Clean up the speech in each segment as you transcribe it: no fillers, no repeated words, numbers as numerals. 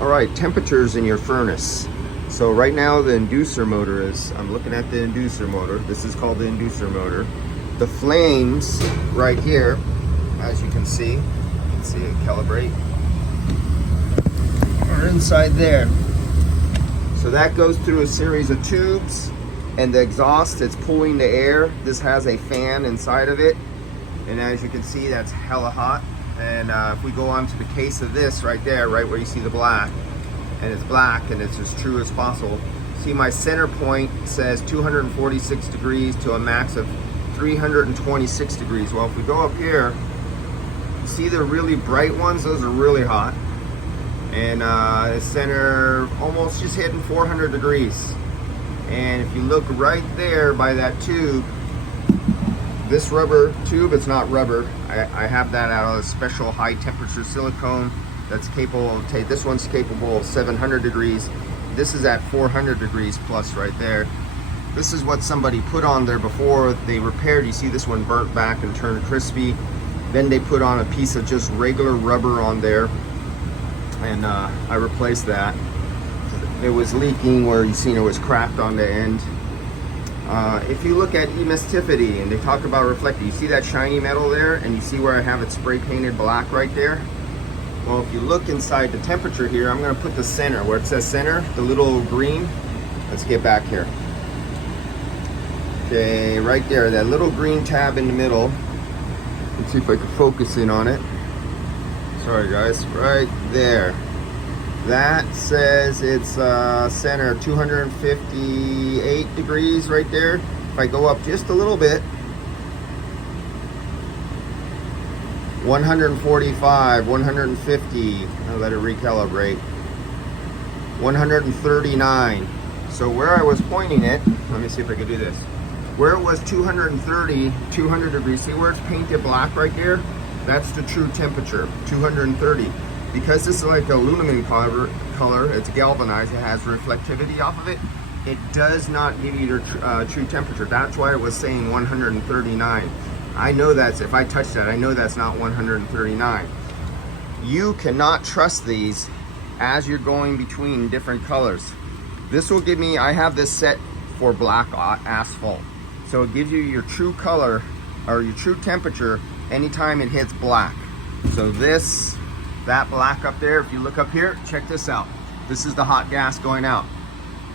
All right, temperatures in your furnace. So right now the inducer motor is, I'm looking at the inducer motor. This is called the inducer motor. The flames right here, as you can see it calibrate, are inside there. So that goes through a series of tubes, and the exhaust is pulling the air. This has a fan inside of it, and as you can see, that's hella hot. And if we go on to the case of this right there, right where you see the black, and it's black and it's as true as possible. See, my center point says 246 degrees to a max of 326 degrees. Well, if we go up here, see the really bright ones, those are really hot. And the center almost just hitting 400 degrees. And if you look right there by that tube, this rubber tube, it's not rubber. I have that out of a special high temperature silicone that's capable of, this one's capable of 700 degrees. This is at 400 degrees plus right there. This is what somebody put on there before they repaired. You see this one burnt back and turned crispy. Then they put on a piece of just regular rubber on there, and I replaced that. It was leaking where you seen it was cracked on the end. If you look at emissivity and they talk about reflective, you see that shiny metal there, and you see where I have it spray painted black right there? Well, if you look inside the temperature here, I'm going to put the center, where it says center, the little green. Let's get back here. Okay, right there, that little green tab in the middle. Let's see if I can focus in on it. Sorry guys, right there. That says it's center 258 degrees right there. If I go up just a little bit, 145, 150, I'll let it recalibrate, 139. So where I was pointing it, let me see if I can do this. Where it was 230, 200 degrees, see where it's painted black right there? That's the true temperature, 230. Because this is like aluminum color, it's galvanized, it has reflectivity off of it, it does not give you your true temperature. That's why it was saying 139. I know that's, if I touch that, I know that's not 139. You cannot trust these as you're going between different colors. This will give me, I have this set for black asphalt. So it gives you your true color or your true temperature anytime it hits black. So this, that black up there, if you look up here, check this out. This is the hot gas going out.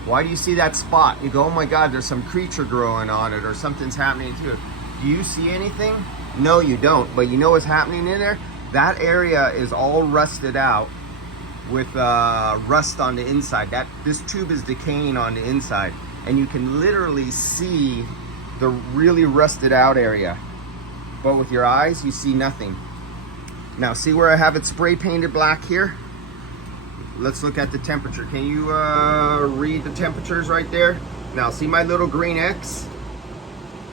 Why do you see that spot? You go, oh my God, there's some creature growing on it or something's happening to it. Do you see anything? No, you don't, but you know what's happening in there? That area is all rusted out with rust on the inside. This tube is decaying on the inside, and you can literally see the really rusted out area. But with your eyes, you see nothing. Now see where I have it spray painted black here? Let's look at the temperature. Can you read the temperatures right there? Now see my little green X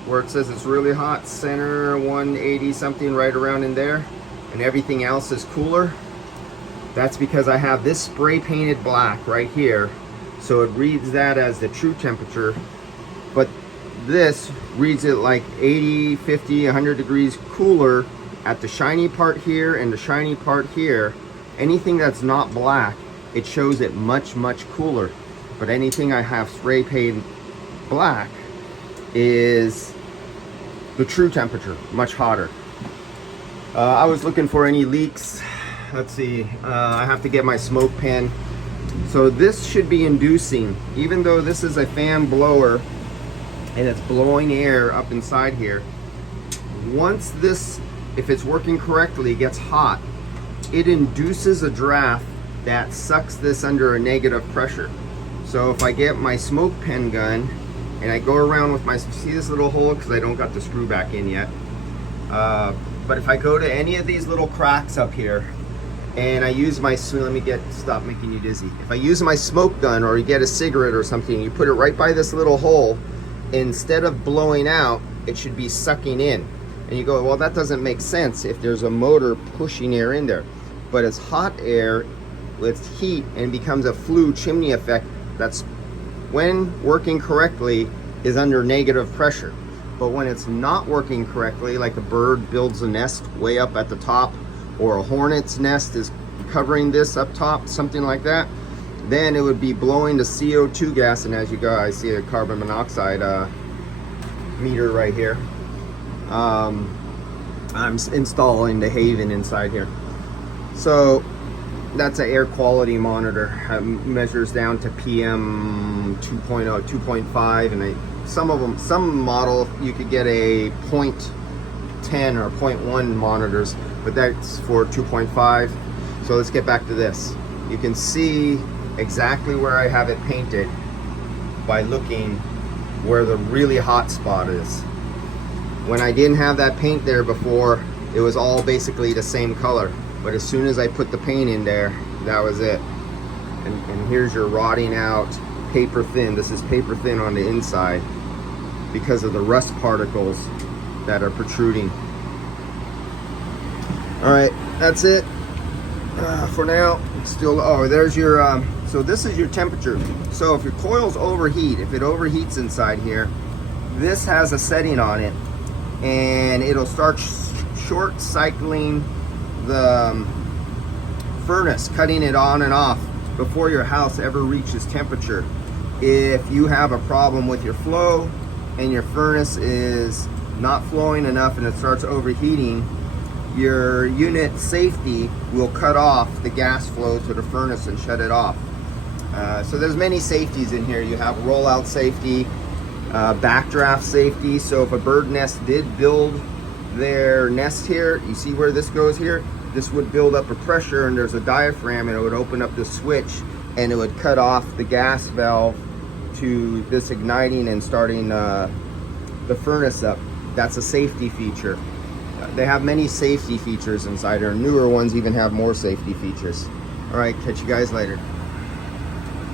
where it says it's really hot, center 180 something, right around in there, and everything else is cooler? That's because I have this spray painted black right here, so it reads that as the true temperature, but this reads it like 80, 50, 100 degrees cooler at the shiny part here and the shiny part here. Anything that's not black, it shows it much, much cooler. But anything I have spray painted black is the true temperature, much hotter. I was looking for any leaks. Let's see, I have to get my smoke pen. So this should be inducing, even though this is a fan blower and it's blowing air up inside here. Once this, if it's working correctly, gets hot, it induces a draft that sucks this under a negative pressure. So if I get my smoke pen gun and I go around with my, see this little hole, because I don't got the screw back in yet, but if I go to any of these little cracks up here and I use my, let me stop making you dizzy. If I use my smoke gun, or you get a cigarette or something, you put it right by this little hole, instead of blowing out, it should be sucking in. And you go, well, that doesn't make sense if there's a motor pushing air in there. But it's hot air with heat and becomes a flue chimney effect that's, when working correctly, is under negative pressure. But when it's not working correctly, like a bird builds a nest way up at the top, or a hornet's nest is covering this up top, something like that, then it would be blowing the CO2 gas. And as you go, I see a carbon monoxide meter right here. I'm installing the Haven inside here. So that's an air quality monitor. It measures down to PM 2.0, 2.5, and some model you could get a 0.10 or 0.1 monitors, but that's for 2.5. So let's get back to this. You can see exactly where I have it painted by looking where the really hot spot is. When I didn't have that paint there before, it was all basically the same color. But as soon as I put the paint in there, that was it. And here's your rotting out paper thin. This is paper thin on the inside because of the rust particles that are protruding. All right, that's it for now. Still, oh, there's your, so this is your temperature. So if your coils overheat, if it overheats inside here, this has a setting on it, and it'll start short cycling the furnace, cutting it on and off before your house ever reaches temperature. If you have a problem with your flow and your furnace is not flowing enough and it starts overheating, your unit safety will cut off the gas flow to the furnace and shut it off. So there's many safeties in here. You have rollout safety, backdraft safety. So if a bird nest did build their nest here, you see where this goes here? This would build up a pressure, and there's a diaphragm, and it would open up the switch, and it would cut off the gas valve to this igniting and starting the furnace up. That's a safety feature. They have many safety features inside here. Newer ones even have more safety features. All right, catch you guys later.